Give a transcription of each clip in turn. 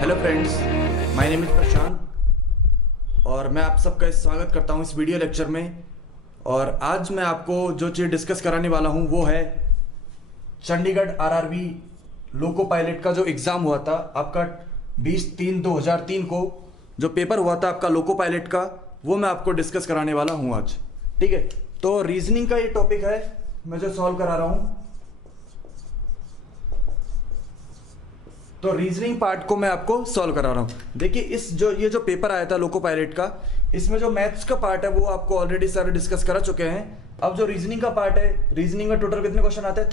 Hello friends, my name is Prashant और मैं आप सबका स्वागत करता हूं इस वीडियो लेक्चर में। और आज मैं आपको जो चीज़ डिस्कस कराने वाला हूं वो है चंडीगढ़ आरआरबी लोको पायलट का जो एग्ज़ाम हुआ था आपका 20/3/2003 को जो पेपर हुआ था आपका लोको पायलट का, वो मैं आपको डिस्कस कराने वाला हूँ आज। ठीक है, तो रीजनिंग का ये टॉपिक है मैं जो सॉल्व करा रहा हूँ। तो रीजनिंग पार्ट को मैं आपको सॉल्व करा रहा हूँ। देखिए ये जो पेपर आया था लोको पायलट का, इसमें जो मैथ्स का पार्ट है वो आपको ऑलरेडी सारे डिस्कस करा चुके हैं। अब जो रीजनिंग का पार्ट है, रीजनिंग में टोटल कितने क्वेश्चन आते हैं?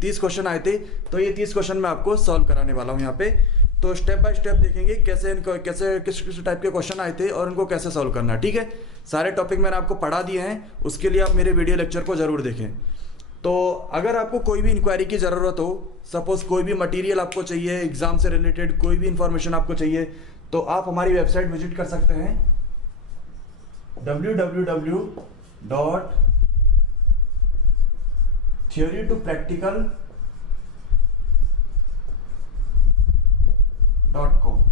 30 क्वेश्चन आए थे। तो ये 30 क्वेश्चन मैं आपको सॉल्व कराने वाला हूँ यहाँ पे। तो स्टेप बाय स्टेप देखेंगे कैसे किस टाइप के क्वेश्चन आए थे और उनको कैसे सॉल्व करना है। ठीक है, सारे टॉपिक मैंने आपको पढ़ा दिए हैं, उसके लिए आप मेरे वीडियो लेक्चर को जरूर देखें। तो अगर आपको कोई भी इंक्वायरी की ज़रूरत हो, सपोज कोई भी मटेरियल आपको चाहिए, एग्ज़ाम से रिलेटेड कोई भी इंफॉर्मेशन आपको चाहिए, तो आप हमारी वेबसाइट विजिट कर सकते हैं www.theorytopractical.com।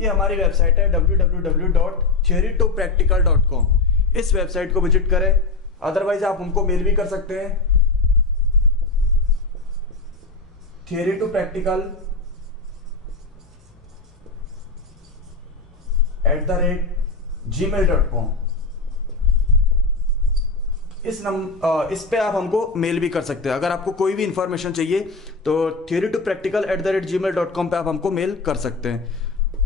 ये हमारी वेबसाइट है www.theorytopractical.com। इस वेबसाइट को विजिट करें। अदरवाइज आप हमको मेल भी कर सकते हैं theorytopractical@gmail.com। इस पे आप हमको मेल भी कर सकते हैं। अगर आपको कोई भी इंफॉर्मेशन चाहिए तो theorytopractical@gmail.com पे आप हमको मेल कर सकते हैं।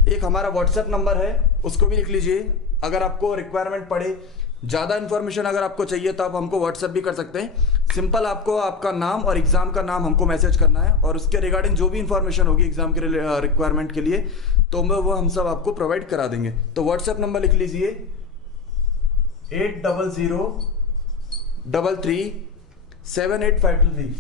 एक हमारा व्हाट्सएप नंबर है, उसको भी लिख लीजिए। अगर आपको रिक्वायरमेंट पड़े, ज़्यादा इन्फॉर्मेशन अगर आपको चाहिए तो आप हमको व्हाट्सएप भी कर सकते हैं। सिंपल आपको आपका नाम और एग्ज़ाम का नाम हमको मैसेज करना है और उसके रिगार्डिंग जो भी इन्फॉर्मेशन होगी एग्ज़ाम के रिक्वायरमेंट के लिए, तो वो हम सब आपको प्रोवाइड करा देंगे। तो व्हाट्सएप नंबर लिख लीजिए 8003378523।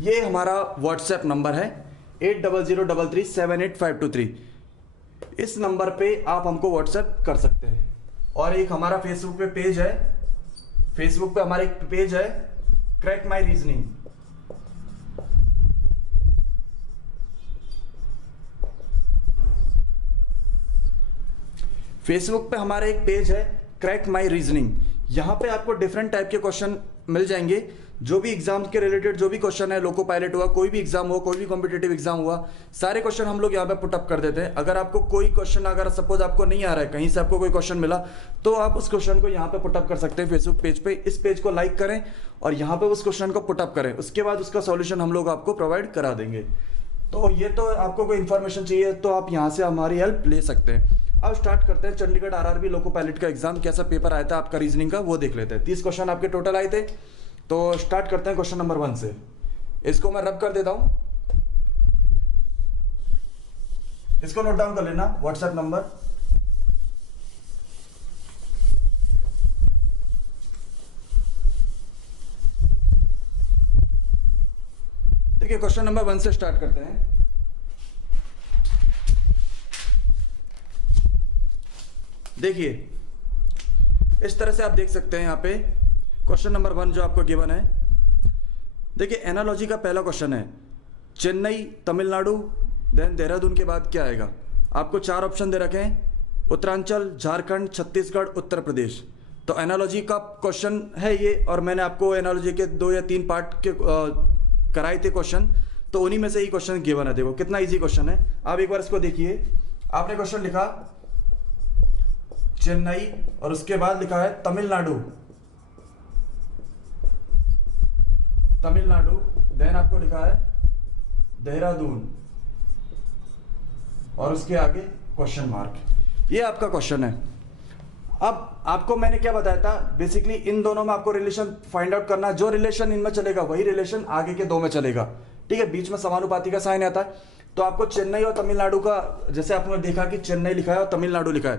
ये हमारा व्हाट्सएप नंबर है 8003378523। इस नंबर पे आप हमको व्हाट्सएप कर सकते हैं। और एक हमारा फेसबुक पे पेज है, फेसबुक पे हमारा एक पेज है क्रैक माई रीजनिंग। फेसबुक पे हमारा एक पेज है क्रैक माई रीजनिंग। यहाँ पे आपको डिफरेंट टाइप के क्वेश्चन मिल जाएंगे, जो भी एग्जाम के रिलेटेड जो भी क्वेश्चन है, लोको पायलट हुआ, कोई भी एग्जाम हुआ, कोई भी कॉम्पिटेटिव एग्जाम हुआ, सारे क्वेश्चन हम लोग यहाँ पे पुटअप कर देते हैं। अगर आपको कोई क्वेश्चन, अगर सपोज आपको नहीं आ रहा है, कहीं से आपको कोई क्वेश्चन मिला, तो आप उस क्वेश्चन को यहाँ पे पुटअप कर सकते हैं फेसबुक पेज पे। इस पेज को लाइक करें और यहाँ पे उस क्वेश्चन को पुटअप करें, उसके बाद उसका सॉल्यूशन हम लोग आपको प्रोवाइड करा देंगे। तो ये तो आपको कोई इन्फॉर्मेशन चाहिए तो आप यहाँ से हमारी हेल्प ले सकते हैं। अब स्टार्ट करते हैं चंडीगढ़ आरआरबी लोको पायलट का एग्जाम, कैसा पेपर आया था आपका रीजनिंग का, वो देख लेते हैं। 30 क्वेश्चन आपके टोटल आए थे। तो स्टार्ट करते हैं क्वेश्चन नंबर 1 से। इसको मैं रब कर देता हूं, इसको नोट डाउन कर लेना व्हाट्सएप नंबर। देखिए, क्वेश्चन नंबर 1 से स्टार्ट करते हैं। देखिए, इस तरह से आप देख सकते हैं यहाँ पे क्वेश्चन नंबर 1 जो आपको गिवन है। देखिए, एनालॉजी का पहला क्वेश्चन है चेन्नई, तमिलनाडु, देन देहरादून के बाद क्या आएगा। आपको 4 ऑप्शन दे रखे हैं, उत्तरांचल, झारखंड, छत्तीसगढ़, उत्तर प्रदेश। तो एनालॉजी का क्वेश्चन है ये, और मैंने आपको एनालॉजी के 2 या 3 पार्ट के कराए थे क्वेश्चन, तो उन्हीं में से ही क्वेश्चन गिवन है। देखो कितना ईजी क्वेश्चन है। आप एक बार इसको देखिए। आपने क्वेश्चन लिखा चेन्नई और उसके बाद लिखा है तमिलनाडु, देन आपको लिखा है देहरादून और उसके आगे क्वेश्चन मार्क। ये आपका क्वेश्चन है। अब आपको मैंने क्या बताया था, बेसिकली इन दोनों में आपको रिलेशन फाइंड आउट करना है। जो रिलेशन इनमें चलेगा वही रिलेशन आगे के 2 में चलेगा। ठीक है, बीच में समानुपाती का साइन आता है। तो आपको चेन्नई और तमिलनाडु का, जैसे आपने देखा कि चेन्नई लिखा है और तमिलनाडु लिखा है,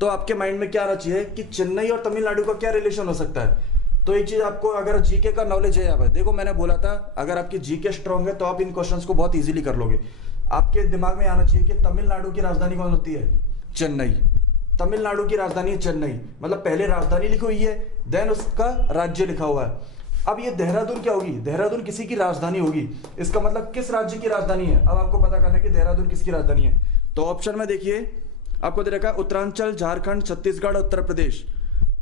तो आपके माइंड में क्या आना चाहिए कि चेन्नई और तमिलनाडु का क्या रिलेशन हो सकता है। तो ये चीज आपको, अगर जीके का नॉलेज है, यहाँ देखो मैंने बोला था अगर आपकी जीके स्ट्रांग है तो आप इन क्वेश्चंस को बहुत इजीली कर लोगे। आपके दिमाग में आना चाहिए कि तमिलनाडु की राजधानी कौन होती है? चेन्नई। तमिलनाडु की राजधानी है चेन्नई, मतलब पहले राजधानी लिखी हुई है, देन उसका राज्य लिखा हुआ है। अब ये देहरादून क्या होगी, देहरादून किसी की राजधानी होगी, इसका मतलब किस राज्य की राजधानी है। अब आपको पता करना है कि देहरादून किसकी राजधानी है। तो ऑप्शन में देखिए आपको दे रखा है उत्तरांचल, झारखंड, छत्तीसगढ़, उत्तर प्रदेश।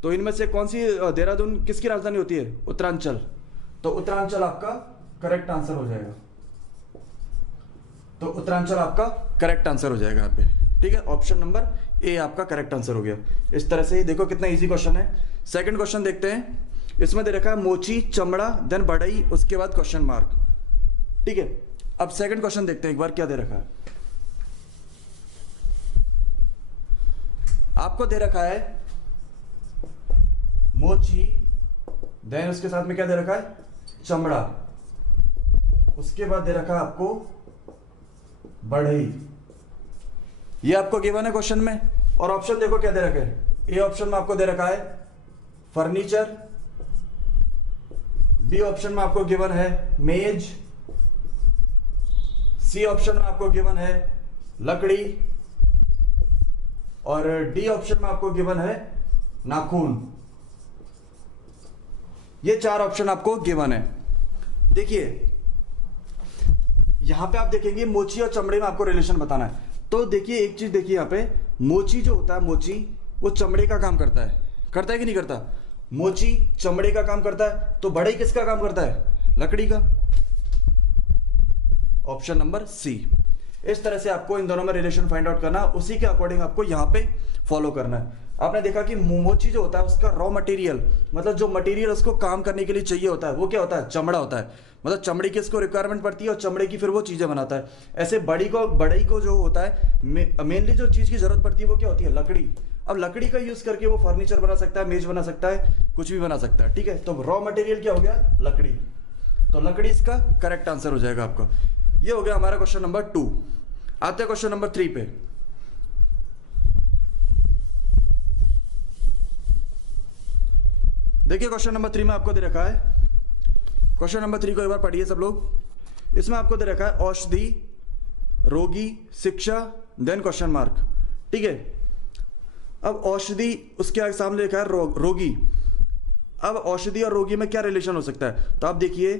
तो इनमें से कौन सी, देहरादून किसकी राजधानी होती है, उत्तरांचल। तो उत्तरांचल आपका करेक्ट आंसर हो जाएगा। तो उत्तरांचल आपका करेक्ट आंसर हो जाएगा यहाँ पे, ठीक है। ऑप्शन नंबर ए आपका करेक्ट आंसर हो गया। इस तरह से देखो कितना इजी क्वेश्चन है। सेकंड क्वेश्चन देखते हैं। इसमें दे रखा है मोची, चमड़ा, देन बढ़ई, उसके बाद क्वेश्चन मार्क, ठीक है। अब सेकंड क्वेश्चन देखते हैं एक बार क्या दे रखा है। आपको दे रखा है मोची, देन उसके साथ में क्या दे रखा है, चमड़ा, उसके बाद दे रखा है आपको बढ़ई। ये आपको गिवन है क्वेश्चन में। और ऑप्शन देखो क्या दे रखा है। ए ऑप्शन में आपको दे रखा है फर्नीचर, बी ऑप्शन में आपको गिवन है मेज, सी ऑप्शन में आपको गिवन है लकड़ी, और डी ऑप्शन में आपको गिवन है नाखून। ये चार ऑप्शन आपको गिवन है। देखिए यहां पे आप देखेंगे मोची और चमड़े में आपको रिलेशन बताना है। तो देखिए एक चीज देखिए यहां पे, मोची जो होता है, मोची वो चमड़े का काम करता है कि नहीं करता। मोची चमड़े का काम करता है, तो बढ़ई किसका काम करता है, लकड़ी का। Option number C. इस तरह से आपको इन दोनों में रिलेशन फाइंड आउट करना, उसी के अकॉर्डिंग आपको यहां पे फॉलो करना है। आपने देखा कि मोची जो होता है उसका रॉ मटेरियल, मतलब जो मटेरियल उसको काम करने के लिए चाहिए होता है, वो क्या होता है, चमड़ा होता है। मतलब चमड़ी की इसको रिक्वायरमेंट पड़ती है और चमड़े की फिर वो चीजें बनाता है। ऐसे बढ़ई को जो होता है मेनली जो चीज की जरूरत पड़ती है वो क्या होती है, लकड़ी। अब लकड़ी का यूज करके वो फर्नीचर बना सकता है, मेज बना सकता है, कुछ भी बना सकता है, ठीक है। तो रॉ मटेरियल क्या हो गया, लकड़ी। तो लकड़ी इसका करेक्ट आंसर हो जाएगा आपका। ये हो गया हमारा क्वेश्चन नंबर 2। आते हैं क्वेश्चन नंबर 3 पे। देखिए क्वेश्चन नंबर 3 में आपको दे रखा है, क्वेश्चन नंबर 3 को एक बार पढ़िए सब लोग। इसमें आपको दे रखा है औषधि, रोगी, शिक्षा, देन क्वेश्चन मार्क, ठीक है। अब औषधि, उसके आगे सामने लिखा है रोगी। अब औषधि और रोगी में क्या रिलेशन हो सकता है। तो आप देखिए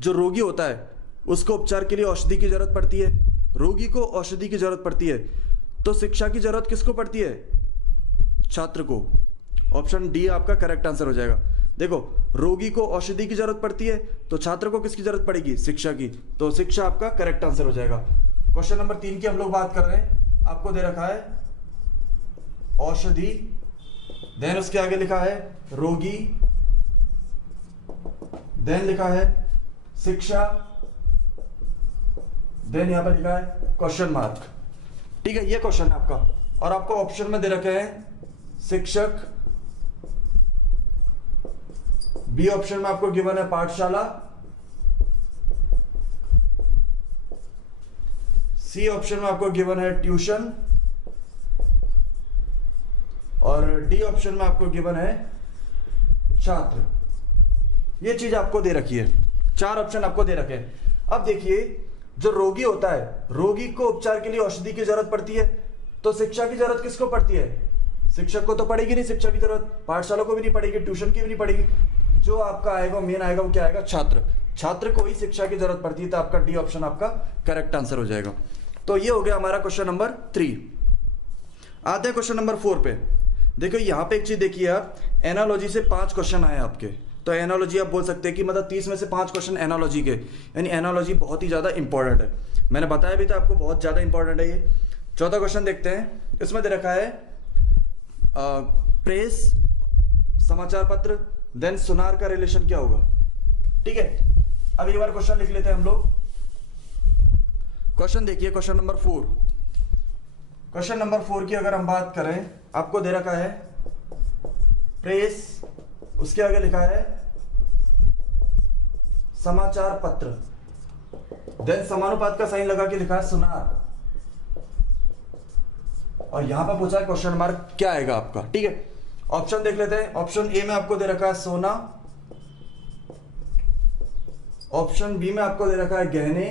जो रोगी होता है उसको उपचार के लिए औषधि की जरूरत पड़ती है, रोगी को औषधि की जरूरत पड़ती है। तो शिक्षा की जरूरत किसको पड़ती है, छात्र को। ऑप्शन डी आपका करेक्ट आंसर हो जाएगा। देखो रोगी को औषधि की जरूरत पड़ती है, तो छात्र को किसकी जरूरत पड़ेगी, शिक्षा की। तो शिक्षा आपका करेक्ट आंसर हो जाएगा। क्वेश्चन नंबर 3 की हम लोग बात कर रहे हैं। आपको दे रखा है औषधि, देन उसके आगे लिखा है रोगी, देन लिखा है शिक्षा, देन यहां पर लिखा है क्वेश्चन मार्क, ठीक है। ये क्वेश्चन है आपका। और आपको ऑप्शन में दे रखे हैं शिक्षक, बी ऑप्शन में आपको गिवन है पाठशाला, सी ऑप्शन में आपको गिवन है ट्यूशन, और डी ऑप्शन में आपको गिवन है छात्र। ये चीज आपको दे रखी है, 4 ऑप्शन आपको दे रखे हैं। अब देखिए जो रोगी होता है, रोगी को उपचार के लिए औषधि की जरूरत पड़ती है, तो शिक्षा की जरूरत किसको पड़ती है, शिक्षक को तो पड़ेगी नहीं शिक्षा की जरूरत, पाठशाला को भी नहीं पड़ेगी, ट्यूशन की भी नहीं पड़ेगी। जो आपका आएगा मेन आएगा वो क्या आएगा, छात्र। छात्र को ही शिक्षा की जरूरत पड़ती है, तो आपका डी ऑप्शन आपका करेक्ट आंसर हो जाएगा। तो ये हो गया हमारा क्वेश्चन नंबर 3। आते हैं क्वेश्चन नंबर 4 पे। देखो यहां पे एक चीज देखिए आप, एनालॉजी से 5 क्वेश्चन आए आपके। तो एनालॉजी आप बोल सकते हैं कि मतलब 30 में से 5 क्वेश्चन एनालॉजी के, यानी एनालॉजी बहुत ही ज्यादा इंपॉर्टेंट है। मैंने बताया भी था आपको बहुत ज्यादा इंपॉर्टेंट है ये। चौथा क्वेश्चन देखते हैं। इसमें दे रखा है प्रेस, समाचार पत्र, देन सुनार का रिलेशन क्या होगा, ठीक है। अब एक बार क्वेश्चन लिख लेते हैं हम लोग। क्वेश्चन देखिए क्वेश्चन नंबर 4। क्वेश्चन नंबर 4 की अगर हम बात करें, आपको दे रखा है प्रेस, उसके आगे लिखा है समाचार पत्र, देन समानुपात का साइन लगा के लिखा है सुनार, और यहां पर पूछा है क्वेश्चन मार्क क्या आएगा आपका, ठीक है। ऑप्शन देख लेते हैं। ऑप्शन ए में आपको दे रखा है सोना, ऑप्शन बी में आपको दे रखा है गहने,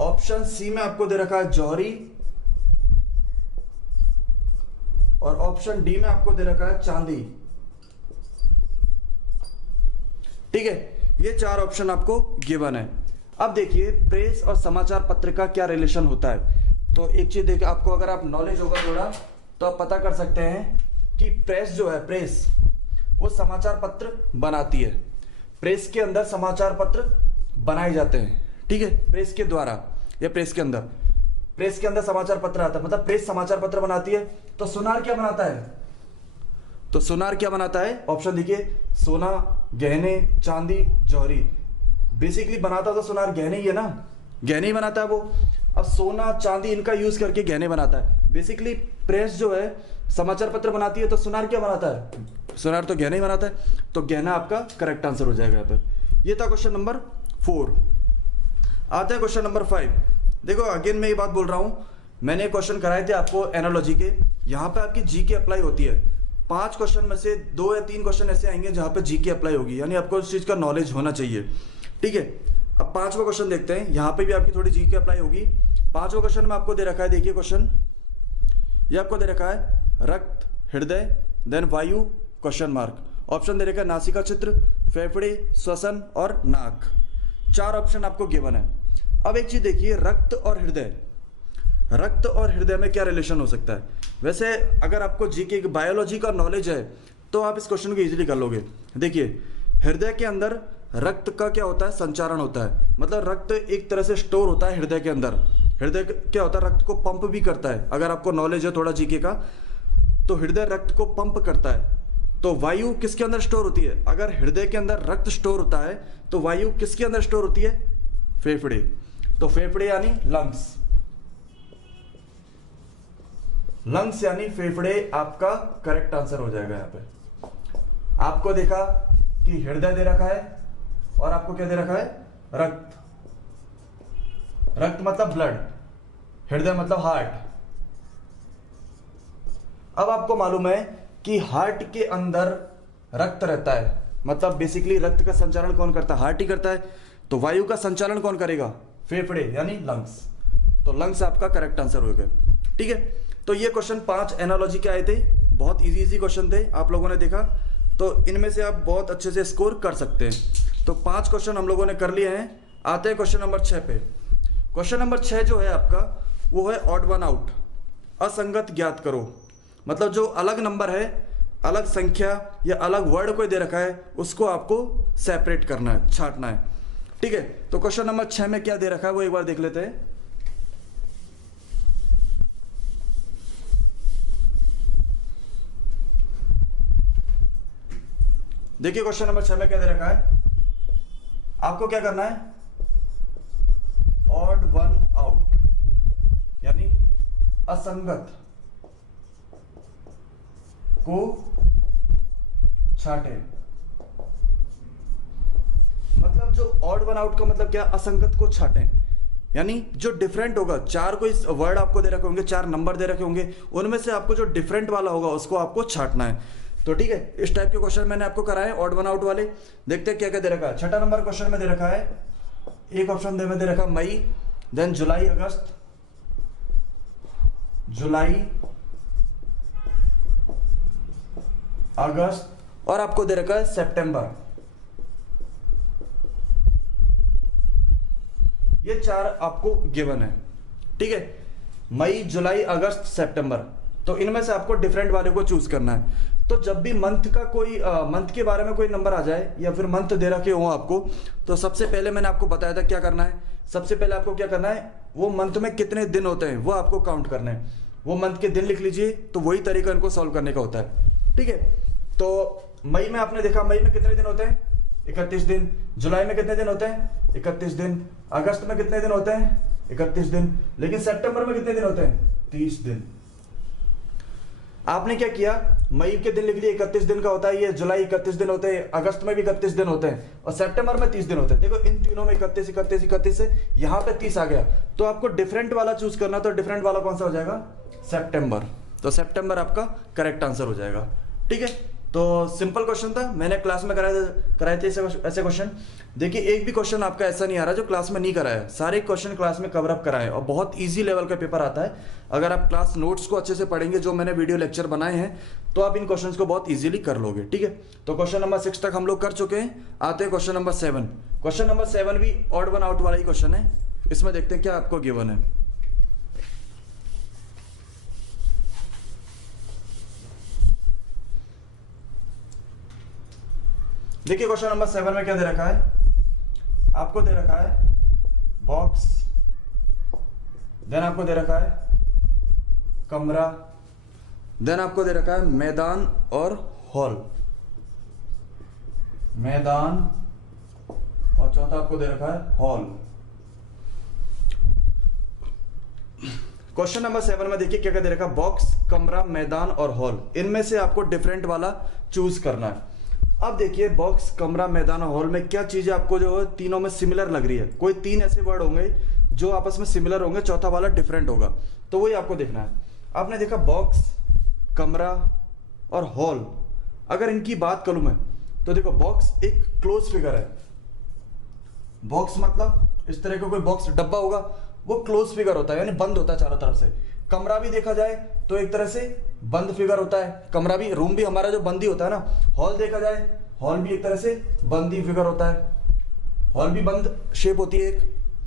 ऑप्शन सी में आपको दे रखा है जौहरी, और ऑप्शन डी में आपको दे रखा है चांदी। ठीक है, ये 4 ऑप्शन आपको गिवन है। अब देखिए प्रेस और समाचार पत्र का क्या रिलेशन होता है। तो एक चीज देखिए, आपको अगर आप नॉलेज होगा थोड़ा तो आप पता कर सकते हैं कि प्रेस जो है, प्रेस वो समाचार पत्र बनाती है। प्रेस के अंदर समाचार पत्र बनाए जाते हैं, ठीक है, प्रेस के द्वारा या प्रेस के अंदर समाचार पत्र आता है, मतलब प्रेस समाचार पत्र बनाती है। तो सोनार क्या बनाता है? तो सोनार क्या बनाता है? ऑप्शन देखिए, सोना, गहने, चांदी, जौहरी। बेसिकली बनाता तो सोनार गहने ही है ना, गहने ही बनाता है वो। अब सोना चांदी इनका यूज करके गहने बनाता है। बेसिकली प्रेस जो है समाचार पत्र बनाती है, तो सोनार क्या बनाता है? सोनार तो गहने ही बनाता है। तो गहना आपका करेक्ट आंसर हो जाएगा यहाँ पे। ये था क्वेश्चन नंबर 4। आता है क्वेश्चन नंबर 5। देखो अगेन मैं ये बात बोल रहा हूँ, मैंने क्वेश्चन कराए थे आपको एनालॉजी के, यहाँ पे आपकी जीके अप्लाई होती है। 5 क्वेश्चन में से 2 या 3 क्वेश्चन ऐसे आएंगे जहाँ पे जीके अप्लाई होगी, यानी आपको उस चीज का नॉलेज होना चाहिए, ठीक है। अब 5वां क्वेश्चन देखते हैं, यहाँ पे भी आपकी थोड़ी जीके अप्लाई होगी। 5वां क्वेश्चन में आपको दे रखा है, देखिए क्वेश्चन ये आपको दे रखा है रक्त, हृदय, देन वायु, क्वेश्चन मार्क। ऑप्शन दे रखा है नासिका चित्र, फेफड़े, श्वसन और नाक। 4 ऑप्शन आपको गिवन है। अब एक चीज देखिए, रक्त और हृदय में क्या रिलेशन हो सकता है? वैसे अगर आपको जीके बायोलॉजी का नॉलेज है तो आप इस क्वेश्चन को इजीली कर लोगे। देखिए हृदय के अंदर रक्त का क्या होता है? संचारण होता है, मतलब रक्त एक तरह से स्टोर होता है हृदय के अंदर। हृदय क्या होता है? रक्त को पंप भी करता है। अगर आपको नॉलेज है थोड़ा जीके का, तो हृदय रक्त को पंप करता है। तो वायु किसके अंदर स्टोर होती है? अगर हृदय के अंदर रक्त स्टोर होता है तो वायु किसके अंदर स्टोर होती है? फेफड़े। तो फेफड़े यानी लंग्स, लंग्स यानी फेफड़े आपका करेक्ट आंसर हो जाएगा। यहां पे आपको देखा कि हृदय दे रखा है और आपको क्या दे रखा है? रक्त। रक्त मतलब ब्लड, हृदय मतलब हार्ट। अब आपको मालूम है कि हार्ट के अंदर रक्त रहता है, मतलब बेसिकली रक्त का संचालन कौन करता है? हार्ट ही करता है। तो वायु का संचालन कौन करेगा? फेफड़े यानी लंग्स। तो लंग्स आपका करेक्ट आंसर हो गया, ठीक है। तो ये क्वेश्चन 5 एनालॉजी के आए थे, बहुत इजी क्वेश्चन थे, आप लोगों ने देखा, तो इनमें से आप बहुत अच्छे से स्कोर कर सकते हैं। तो 5 क्वेश्चन हम लोगों ने कर लिए हैं। आते हैं क्वेश्चन नंबर 6 पे। क्वेश्चन नंबर 6 जो है आपका वो है ऑड वन आउट, असंगत ज्ञात करो। मतलब जो अलग नंबर है, अलग संख्या या अलग वर्ड कोई दे रखा है, उसको आपको सेपरेट करना है, छांटना है, ठीक है। तो क्वेश्चन नंबर 6 में क्या दे रखा है वो एक बार देख लेते हैं। देखिए क्वेश्चन नंबर 6 में क्या दे रखा है, आपको क्या करना है? ऑड वन आउट यानी असंगत को छाटे। मतलब जो ऑड वन आउट का मतलब क्या? असंगत को छाटें, यानी जो डिफरेंट होगा। 4 कोई वर्ड आपको दे रखे होंगे, 4 नंबर दे रखे होंगे, उनमें से आपको जो डिफरेंट वाला होगा उसको आपको छाटना है। तो ठीक है, इस टाइप के क्वेश्चन मैंने आपको कराए ऑड वन आउट वाले। देखते हैं क्या क्या दे रखा है। 6ठा नंबर क्वेश्चन में दे रखा है, एक ऑप्शन में दे रखा मई, देन जुलाई, अगस्त, जुलाई, अगस्त, और आपको दे रखा है सितंबर। ये 4 आपको गिवन है, ठीक है, मई, जुलाई, अगस्त, सितंबर। तो इनमें से आपको डिफरेंट वाले को चूज करना है। तो जब भी मंथ का कोई मंथ के बारे में कोई नंबर आ जाए या फिर मंथ दे रखे हो आपको, तो सबसे पहले मैंने आपको बताया था क्या करना है। सबसे पहले आपको क्या करना है, वो मंथ में कितने दिन होते हैं वो आपको काउंट करना है। वो मंथ के दिन लिख लीजिए, तो वही तरीका इनको सॉल्व करने का होता है, ठीक है। तो मई में आपने देखा, मई में कितने दिन होते हैं? 31 दिन। जुलाई में कितने दिन होते हैं? 31 दिन। अगस्त में कितने दिन होते हैं? 31 दिन। लेकिन सितंबर में कितने दिन होते हैं? 30 दिन। आपने क्या किया, मई के दिन लिख लिए 31 दिन का होता है ये, जुलाई 31 दिन होते हैं, अगस्त में भी 31 दिन होते हैं, और सितंबर में 30 दिन होते हैं। देखो इन तीनों में 31 31 31 से यहाँ पे 30 आ गया। तो आपको डिफरेंट वाला चूज करना, तो डिफरेंट वाला कौन सा हो जाएगा? सितंबर। तो सितंबर आपका करेक्ट आंसर हो जाएगा, ठीक है। तो सिंपल क्वेश्चन था, मैंने क्लास में कराए थे ऐसे क्वेश्चन। देखिए एक भी क्वेश्चन आपका ऐसा नहीं आ रहा जो क्लास में नहीं कराया, सारे क्वेश्चन क्लास में कवर अप कराए और बहुत इजी लेवल का पेपर आता है। अगर आप क्लास नोट्स को अच्छे से पढ़ेंगे, जो मैंने वीडियो लेक्चर बनाए हैं, तो आप इन क्वेश्चंस को बहुत इजीली कर लोगे। ठीक है, तो क्वेश्चन नंबर 6 तक हम लोग कर चुके हैं। आते हैं क्वेश्चन नंबर 7। क्वेश्चन नंबर 7 भी ऑड वन आउट वाला ही क्वेश्चन है। इसमें देखते हैं क्या आपको गिवन है। देखिए क्वेश्चन नंबर 7 में क्या दे रखा है, आपको दे रखा है बॉक्स, देन आपको दे रखा है कमरा, देन आपको दे रखा है मैदान और हॉल, मैदान और चौथा आपको दे रखा है हॉल। क्वेश्चन नंबर 7 में देखिए क्या क्या दे रखा है, बॉक्स, कमरा, मैदान और हॉल। इनमें से आपको डिफरेंट वाला चूज करना है। अब देखिए बॉक्स, कमरा, मैदान और हॉल में क्या चीजें आपको जो है तीनों में सिमिलर लग रही है। कोई 3 ऐसे वर्ड होंगे जो आपस में सिमिलर होंगे, चौथा वाला डिफरेंट होगा, तो वही आपको देखना है। आपने देखा बॉक्स, कमरा और हॉल, अगर इनकी बात करूं मैं तो देखो बॉक्स एक क्लोज फिगर है। बॉक्स मतलब इस तरह का कोई बॉक्स डब्बा होगा, वो क्लोज फिगर होता है, यानी बंद होता है चारों तरफ से। कमरा भी देखा जाए तो एक तरह से बंद फिगर होता है, कमरा भी, रूम भी हमारा जो बंद ही होता है ना। हॉल देखा जाए, हॉल भी एक तरह से बंद ही फिगर होता है, हॉल भी बंद शेप होती है, एक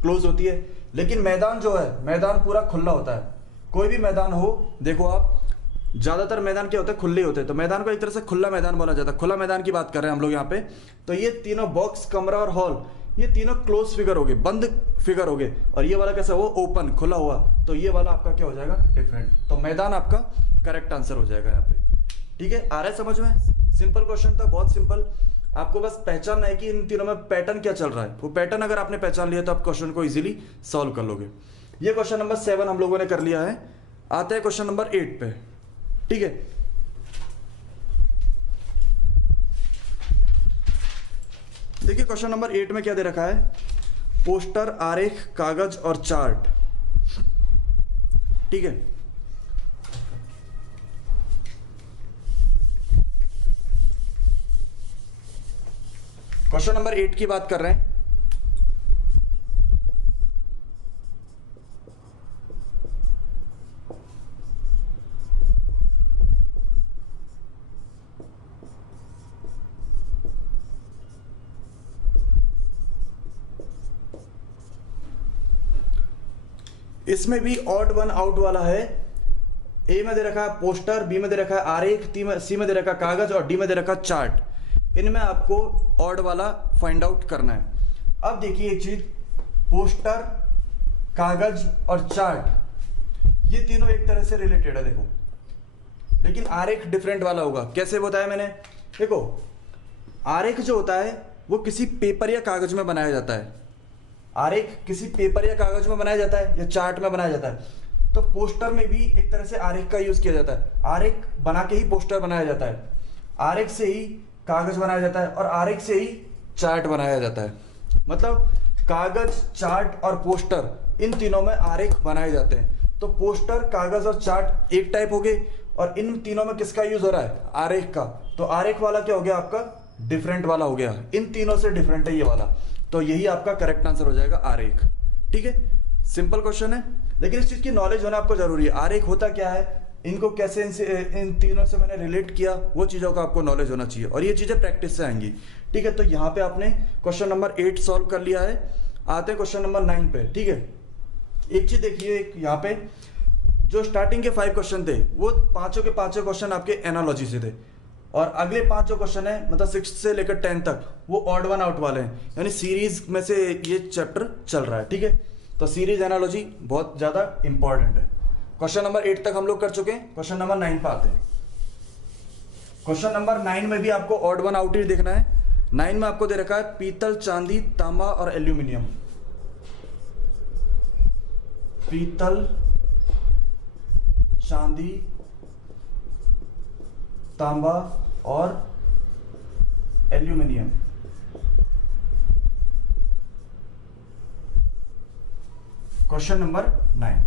क्लोज होती है। लेकिन मैदान जो है, मैदान पूरा खुला होता है। कोई भी मैदान हो, देखो आप, ज्यादातर मैदान क्या होते हैं, खुले होते हैं, तो मैदान को एक तरह से खुला मैदान बोला जाता है। खुला मैदान की बात कर रहे हैं हम लोग यहाँ पे। तो ये तीनों बॉक्स, कमरा और हॉल, ये तीनों क्लोज फिगर हो गए, बंद फिगर हो गए, और ये वाला कैसा हो, ओपन, खुला हुआ, तो ये वाला आपका क्या हो जाएगा, डिफरेंट। तो मैदान आपका करेक्ट आंसर हो जाएगा यहाँ पे। ठीक है, आ रहा है समझ में? सिंपल क्वेश्चन था, बहुत सिंपल। आपको बस पहचानना है कि इन तीनों में पैटर्न क्या चल रहा है। वो पैटर्न अगर आपने पहचान लिया तो आप क्वेश्चन को इजीली सॉल्व कर लोगे। ये क्वेश्चन नंबर 7 हम लोगों ने कर लिया है। आते हैं क्वेश्चन नंबर 8 पे। ठीक है, देखिए क्वेश्चन नंबर 8 में क्या दे रखा है, पोस्टर, आरेख, कागज और चार्ट। ठीक है, क्वेश्चन नंबर 8 की बात कर रहे हैं। इसमें भी ऑड वन आउट वाला है। ए में दे रखा है पोस्टर, बी में दे रखा है आरेख, सी में दे रखा है कागज और डी में दे रखा है चार्ट। इनमें आपको ऑड वाला फाइंड आउट करना है। अब देखिए एक चीज, पोस्टर, कागज और चार्ट, ये तीनों एक तरह से रिलेटेड है देखो, लेकिन आरेख डिफरेंट वाला होगा। कैसे बताया मैंने, देखो आरेख जो होता है वो किसी पेपर या कागज में बनाया जाता है। आरेख किसी पेपर या कागज में बनाया जाता है या चार्ट में बनाया जाता है। तो पोस्टर में भी एक तरह से आरेख का यूज किया जाता है। आरेख बना के ही पोस्टर बनाया जाता है, आरेख से ही कागज बनाया जाता है और आरेख से ही चार्ट बनाया जाता है। मतलब कागज, चार्ट और पोस्टर, इन तीनों में आरेख बनाए जाते हैं। तो पोस्टर, कागज और चार्ट एक टाइप हो गए, और इन तीनों में किसका यूज हो रहा है, आरेख का। तो आरेख वाला क्या हो गया आपका, डिफरेंट वाला हो गया। इन तीनों से डिफरेंट है ये वाला, तो यही आपका करेक्ट आंसर हो जाएगा, आरेख। ठीक है, सिंपल क्वेश्चन है, लेकिन इस चीज की नॉलेज होना आपको जरूरी है। आरेख होता क्या है, इनको कैसे इन तीनों से मैंने रिलेट किया, वो चीजों का आपको नॉलेज होना चाहिए, और ये चीजें प्रैक्टिस से आएंगी। ठीक है, तो यहाँ पे आपने क्वेश्चन नंबर 8 सॉल्व कर लिया है। आते हैं क्वेश्चन नंबर 9 पे। ठीक है, एक चीज देखिए, एक यहाँ पे जो स्टार्टिंग के 5 क्वेश्चन थे, वो पांचों के पांचों क्वेश्चन आपके एनालॉजी से थे, और अगले 5 जो क्वेश्चन है, मतलब 6 से लेकर 10 तक, वो ऑड वन आउट वाले हैं, यानी सीरीज में से ये चैप्टर चल रहा है। ठीक है, तो सीरीज एनालॉजी बहुत ज्यादा इंपॉर्टेंट है। क्वेश्चन नंबर 8 तक हम लोग कर चुके हैं, क्वेश्चन नंबर 9 पे आते हैं। क्वेश्चन नंबर 9 में भी आपको ऑड वन आउट ही देखना है। 9 में आपको दे रखा है पीतल, चांदी, तांबा और एल्यूमिनियम। पीतल, चांदी, तांबा और एल्यूमिनियम। क्वेश्चन नंबर 9,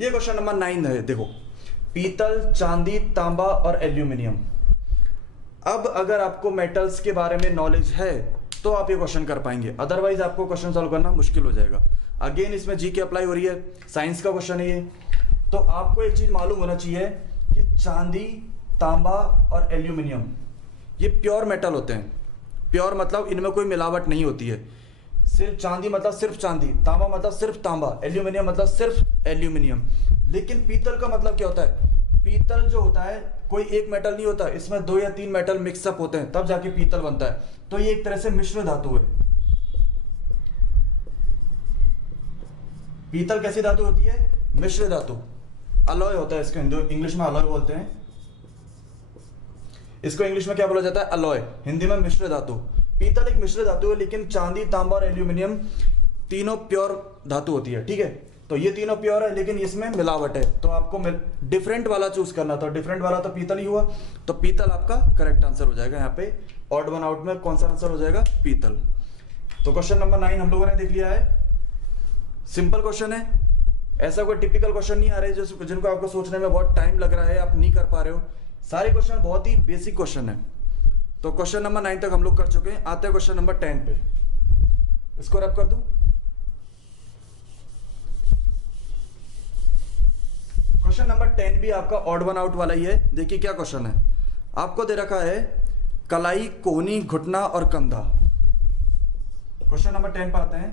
ये क्वेश्चन नंबर 9 है। देखो, पीतल, चांदी, तांबा और एल्यूमिनियम, अब अगर आपको मेटल्स के बारे में नॉलेज है तो आप ये क्वेश्चन कर पाएंगे, अदरवाइज आपको क्वेश्चन सॉल्व करना मुश्किल हो जाएगा। अगेन इसमें जी के अप्लाई हो रही है, साइंस का क्वेश्चन है ये। तो आपको एक चीज मालूम होना चाहिए कि चांदी, तांबा और एल्यूमिनियम ये प्योर मेटल होते हैं। प्योर मतलब इनमें कोई मिलावट नहीं होती है। सिर्फ चांदी मतलब सिर्फ चांदी, तांबा मतलब सिर्फ तांबा, एल्यूमिनियम मतलब सिर्फ एल्यूमिनियम। लेकिन पीतल का मतलब क्या होता है? पीतल जो होता है कोई एक मेटल नहीं होता, इसमें 2 या 3 मेटल मिक्सअप होते हैं तब जाके पीतल बनता है। तो ये एक तरह से मिश्र धातु है। पीतल कैसी धातु होती है? मिश्र धातु, अलॉय होता है इसको इंग्लिश में अलॉय बोलते हैं। इसको इंग्लिश में क्या बोला जाता है? अलॉय, हिंदी में मिश्र धातु। पीतल एक मिश्र धातु है, लेकिन चांदी, तांबा और एल्यूमिनियम तीनों प्योर धातु होती है, ठीक है। तो ये तीनों प्योर है लेकिन इसमें मिलावट है, तो आपको डिफरेंट वाला चूज करना था। डिफरेंट वाला तो पीतल ही हुआ, तो पीतल आपका करेक्ट आंसर हो जाएगा। यहाँ पे ऑड वन आउट में कौन सा आंसर हो जाएगा? पीतल। तो क्वेश्चन नंबर 9 हम लोगों ने देख लिया है। सिंपल क्वेश्चन है, ऐसा कोई टिपिकल क्वेश्चन नहीं आ रहा है जिनको आपको सोचने में बहुत टाइम लग रहा है, आप नहीं कर पा रहे हो। सारे क्वेश्चन बहुत ही बेसिक क्वेश्चन है। तो क्वेश्चन नंबर 9 तक हम लोग कर चुके हैं। आते हैं क्वेश्चन नंबर 10 पे। इसको रैप कर दूं। क्वेश्चन नंबर 10 भी आपका ऑड वन आउट वाला ही है। देखिए क्या क्वेश्चन है, आपको दे रखा है कलाई, कोहनी, घुटना और कंधा। क्वेश्चन नंबर 10 पे आते हैं।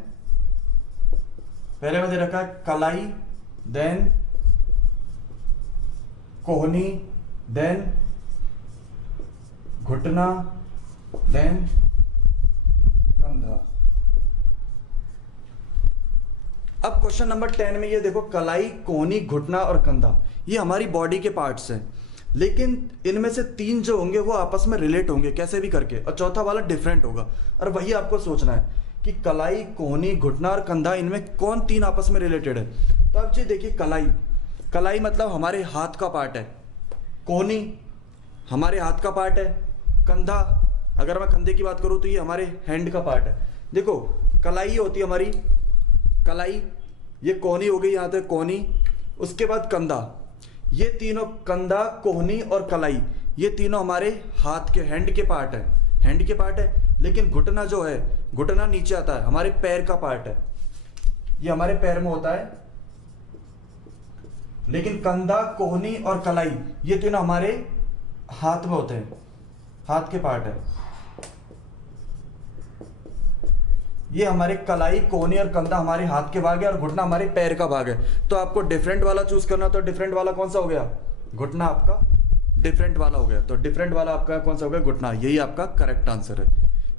पहले में दे रखा है कलाई, देन कोहनी, देन घुटना, देन कंधा। अब क्वेश्चन नंबर 10 में ये देखो, कलाई, कोहनी, घुटना और कंधा ये हमारी बॉडी के पार्ट्स हैं, लेकिन इनमें से 3 जो होंगे वो आपस में रिलेट होंगे कैसे भी करके, और चौथा वाला डिफरेंट होगा। और वही आपको सोचना है कि कलाई, कोहनी, घुटना और कंधा इनमें कौन 3 आपस में रिलेटेड है। तो अब जी देखिए, कलाई, कलाई मतलब हमारे हाथ का पार्ट है, कोहनी हमारे हाथ का पार्ट है, कंधा अगर मैं कंधे की बात करूं तो ये हमारे हैंड का पार्ट है। देखो कलाई होती है हमारी कलाई, ये कोहनी हो गई, यहाँ तक कोहनी, उसके बाद कंधा, ये तीनों कंधा, कोहनी और कलाई ये तीनों हमारे हाथ के हैंड के पार्ट है, हैंड के पार्ट है। लेकिन घुटना जो है, घुटना नीचे आता है, हमारे पैर का पार्ट है, ये हमारे पैर में होता है। लेकिन कंधा, कोहनी और कलाई ये तीनों हमारे हाथ में होते हैं, हाथ के पार्ट है। ये हमारे कलाई, कोहनी और कंधा हमारे हाथ के भाग है, और घुटना हमारे पैर का भाग है। तो आपको डिफरेंट वाला चूज करना, तो डिफरेंट वाला कौन सा हो गया? घुटना आपका डिफरेंट वाला हो गया। तो डिफरेंट वाला आपका कौन सा हो गया? घुटना। यही आपका करेक्ट आंसर है।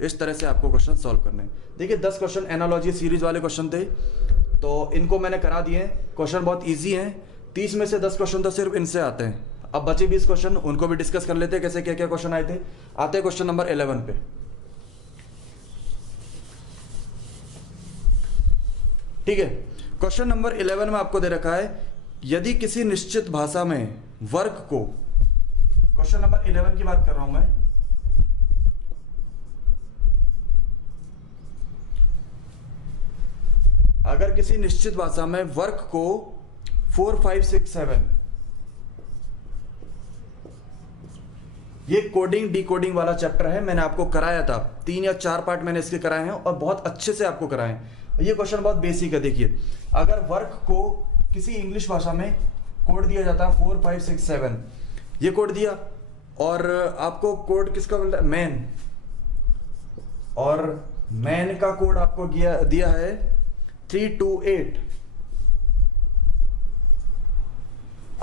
इस तरह से आपको क्वेश्चन सॉल्व करने हैं। देखिए 10 क्वेश्चन एनालॉजी सीरीज वाले क्वेश्चन थे, तो इनको मैंने करा दिए। क्वेश्चन बहुत ईजी हैं, 30 में से 10 क्वेश्चन तो सिर्फ इनसे आते हैं। अब बचे 20 क्वेश्चन, उनको भी डिस्कस कर लेते हैं कैसे क्या क्या क्वेश्चन आए थे। आते हैं क्वेश्चन नंबर 11 पे। ठीक है, क्वेश्चन नंबर 11 में आपको दे रखा है, यदि किसी निश्चित भाषा में वर्ग को, क्वेश्चन नंबर 11 की बात कर रहा हूं मैं, अगर किसी निश्चित भाषा में वर्ग को 4, 5, 6, 7, ये कोडिंग डिकोडिंग वाला चैप्टर है, मैंने आपको कराया था, 3 या 4 पार्ट मैंने इसके कराए हैं और बहुत अच्छे से आपको कराए हैं। ये क्वेश्चन बहुत बेसिक है। देखिए अगर वर्ग को किसी इंग्लिश भाषा में कोड दिया जाता है 4, 5, 6, 7, ये कोड दिया, और आपको कोड किसका मिलता है? मैन, और मैन का कोड आपको दिया है 328।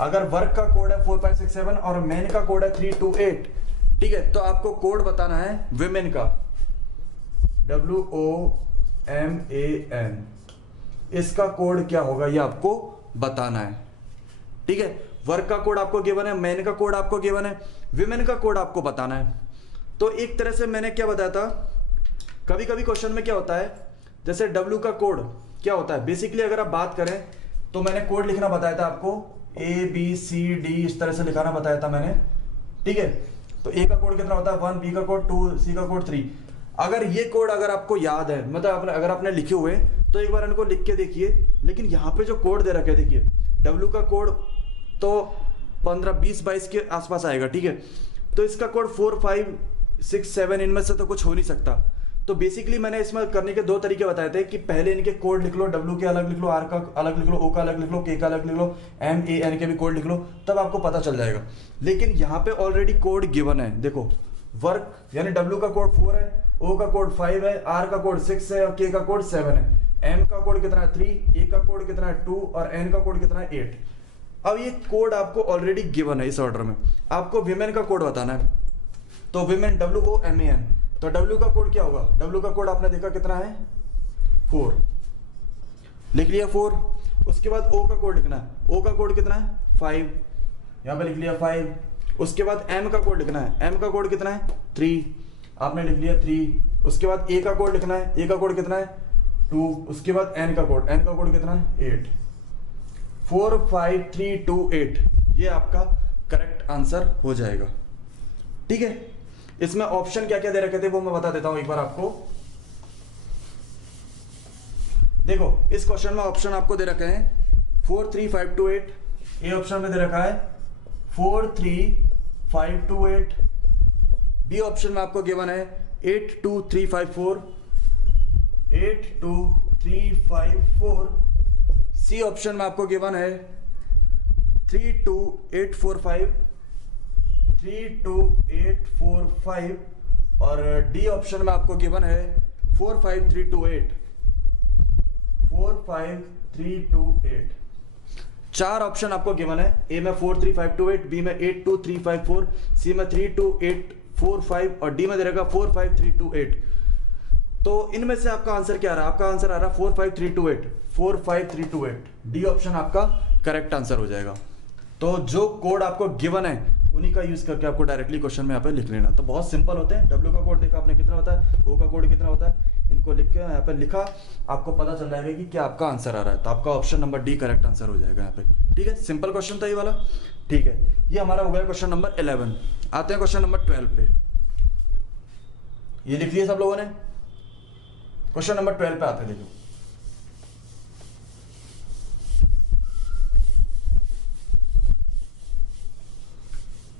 अगर वर्ग का कोड है 4, 5, 6, 7 और मैन का कोड है 328, ठीक है, तो आपको कोड बताना है विमेन का, WOMAN, इसका कोड क्या होगा ये आपको बताना है। ठीक है, वर्ग का कोड आपको गिवन है, मैन का कोड आपको गिवन है, विमेन का कोड आपको बताना है। तो एक तरह से मैंने क्या बताया था, कभी कभी क्वेश्चन में क्या होता है, जैसे W का कोड क्या होता है, बेसिकली अगर आप बात करें तो मैंने कोड लिखना बताया था आपको, ABCD इस तरह से लिखाना बताया था मैंने। ठीक है, तो A का कोड कितना होता है 1, B का कोड 2, C का कोड 3। अगर ये कोड अगर आपको याद है, मतलब अगर आपने लिखे हुए तो एक बार इनको लिख के देखिए। लेकिन यहाँ पे जो कोड दे रखे, देखिए W का कोड तो 15, 20, 22 के आसपास आएगा। ठीक है, तो इसका कोड 4 5 6 7 इनमें से तो कुछ हो नहीं सकता। तो बेसिकली मैंने इसमें करने के दो तरीके बताए थे कि पहले इनके कोड लिख लो, डब्ल्यू के अलग लिख लो, आर का अलग लिख लो, ओ का अलग लिख लो, के का अलग लिख लो, एम ए एन के भी कोड लिख लो, तब आपको पता चल जाएगा। लेकिन यहाँ पे ऑलरेडी कोड गिवन है। देखो वर्क यानी डब्ल्यू का कोड 4 है, ओ का कोड 5 है, आर का कोड 6 है और के का कोड 7 है, एम का कोड कितना है 3, ए का कोड कितना है 2 और एन का कोड कितना है 8। अब ये कोड आपको ऑलरेडी गिवन है इस ऑर्डर में। आपको विमेन का कोड बताना है, तो विमेन WOMAN, तो W का कोड क्या होगा? W का कोड आपने देखा कितना है 4, लिख लिया 4। उसके बाद O का कोड लिखना है, O का कोड कितना है 5, यहां पे लिख लिया 5। उसके बाद M का कोड लिखना है, M का कोड कितना है 3, आपने लिख लिया 3। उसके बाद A का कोड लिखना है, A का कोड कितना है 2। उसके बाद N का कोड कितना है 8। 4 5 3 2 8 ये आपका करेक्ट आंसर हो जाएगा। ठीक है, इसमें ऑप्शन क्या क्या दे रखे थे वो मैं बता देता हूं एक बार आपको। देखो इस क्वेश्चन में ऑप्शन आपको दे रखे हैं 4 3 5 2 8, ए ऑप्शन में दे रखा है 4 3 5 2 8, बी ऑप्शन में आपको गिवन है 8 2 3 5 4, 8 2 3 5 4, सी ऑप्शन में आपको गिवन है 3 2 8 4 5, 3 2 8 4 5 और डी ऑप्शन में आपको गिवन है 4 5 3 2 8, 4 5 3 2 8। चार ऑप्शन आपको गिवन है, ए में 4 3 5 2 8, बी में 8 2 3 5 4, सी में 3 2 8 4 5 और डी में दे रहेगा 4 5 3 2 8। तो इनमें से आपका आंसर क्या आ रहा है? आपका आंसर आ रहा है 4 5 3 2 8, 4 5 3 2 8। डी ऑप्शन आपका करेक्ट आंसर हो जाएगा। तो जो कोड आपको गिवन है उन्हीं का यूज करके आपको डायरेक्टली क्वेश्चन में यहाँ पे लिख लेना। तो बहुत सिंपल होते हैं। डब्ल्यू का कोड देखा आपने कितना होता है, ओ का कोड कितना होता है, इनको लिख के यहाँ पे लिखा, आपको पता चल जाएगा कि क्या आपका आंसर आ रहा है। तो आपका option number D correct answer हो जाएगा यहाँ पे। ठीक है, सिंपल क्वेश्चन था ये वाला। ठीक है, ये हमारा हो गया क्वेश्चन नंबर 11। आते हैं क्वेश्चन नंबर 12 पे। ये लिख लिया सब लोगों ने? क्वेश्चन नंबर 12 पे आते हैं। देखो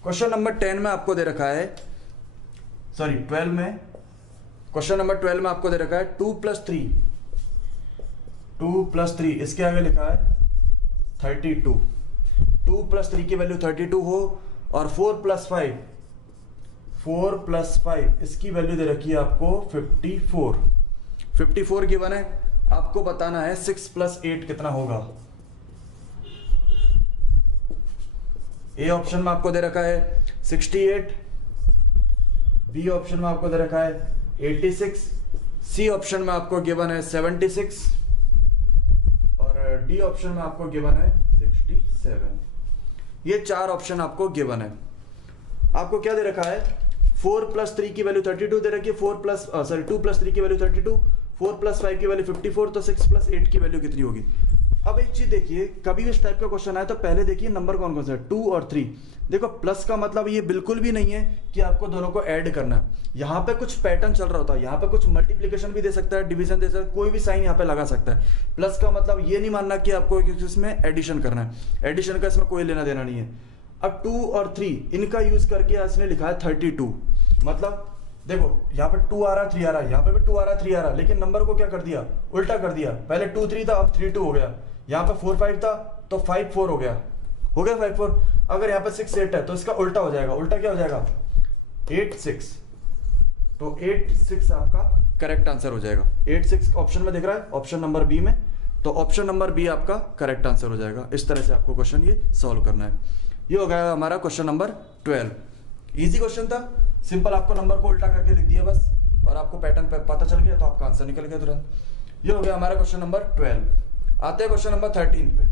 क्वेश्चन नंबर 10 में आपको दे रखा है, सॉरी 12 में, क्वेश्चन नंबर 12 में आपको दे रखा है 2 + 3, 2 + 3, इसके आगे लिखा है 32। 2 + 3 की वैल्यू 32 हो और 4 + 5, 4 + 5 इसकी वैल्यू दे रखी है आपको 54। 54 गिवन है, आपको बताना है 6 + 8 कितना होगा। ए ऑप्शन में आपको दे रखा है 68, बी ऑप्शन में आपको दे रखा है 86, सी ऑप्शन में आपको गिवन है 76 और डी ऑप्शन में आपको गिवन है 67। ये चार ऑप्शन आपको गिवन है। आपको क्या दे रखा है? 4 + 3 की वैल्यू 32 दे रखी है, 2 + 3 की वैल्यू 32, 4 + 5 की वैल्यू 54, तो 6 + 8 की वैल्यू कितनी होगी? अब एक चीज देखिए, कभी भी इस टाइप का क्वेश्चन आए तो पहले देखिए नंबर कौन कौन सा है, 2 और 3। देखो प्लस का मतलब ये बिल्कुल भी नहीं है कि आपको दोनों को ऐड करना है। यहाँ पे कुछ पैटर्न चल रहा होता है, यहाँ पे कुछ मल्टीप्लिकेशन भी दे सकता है, डिवीजन दे सकता है, कोई भी साइन यहाँ पे लगा सकता है। प्लस का मतलब ये नहीं मानना कि आपको इसमें एडिशन करना है, एडिशन का इसमें कोई लेना देना नहीं है। अब 2 और 3 इनका यूज करके इसने लिखा है 32। मतलब देखो यहाँ पे 2 आ रहा 3 आ रहा, यहाँ पे भी 2 आ रहा 3 आ रहा, लेकिन नंबर को क्या कर दिया? उल्टा कर दिया। पहले 2 3 था, अब 3 2 हो गया। यहाँ पे 4 5 था तो 5 4 हो गया 5 4। अगर यहाँ पे 6 8 है तो इसका उल्टा हो जाएगा। उल्टा क्या हो जाएगा? 8 6। तो 8 6 आपका करेक्ट आंसर हो जाएगा। 8 6 ऑप्शन में दिख रहा है, ऑप्शन नंबर बी में, तो ऑप्शन नंबर बी आपका करेक्ट आंसर हो जाएगा। इस तरह से आपको क्वेश्चन ये सॉल्व करना है। ये हो गया हमारा क्वेश्चन नंबर 12। इजी क्वेश्चन था, सिंपल, आपको नंबर को उल्टा करके लिख दिया बस और आपको पैटर्न पे पता चल गया तो आपका आंसर निकल गया तुरंत। ये हो गया हमारा क्वेश्चन नंबर 12। आते हैं क्वेश्चन नंबर 13 पे।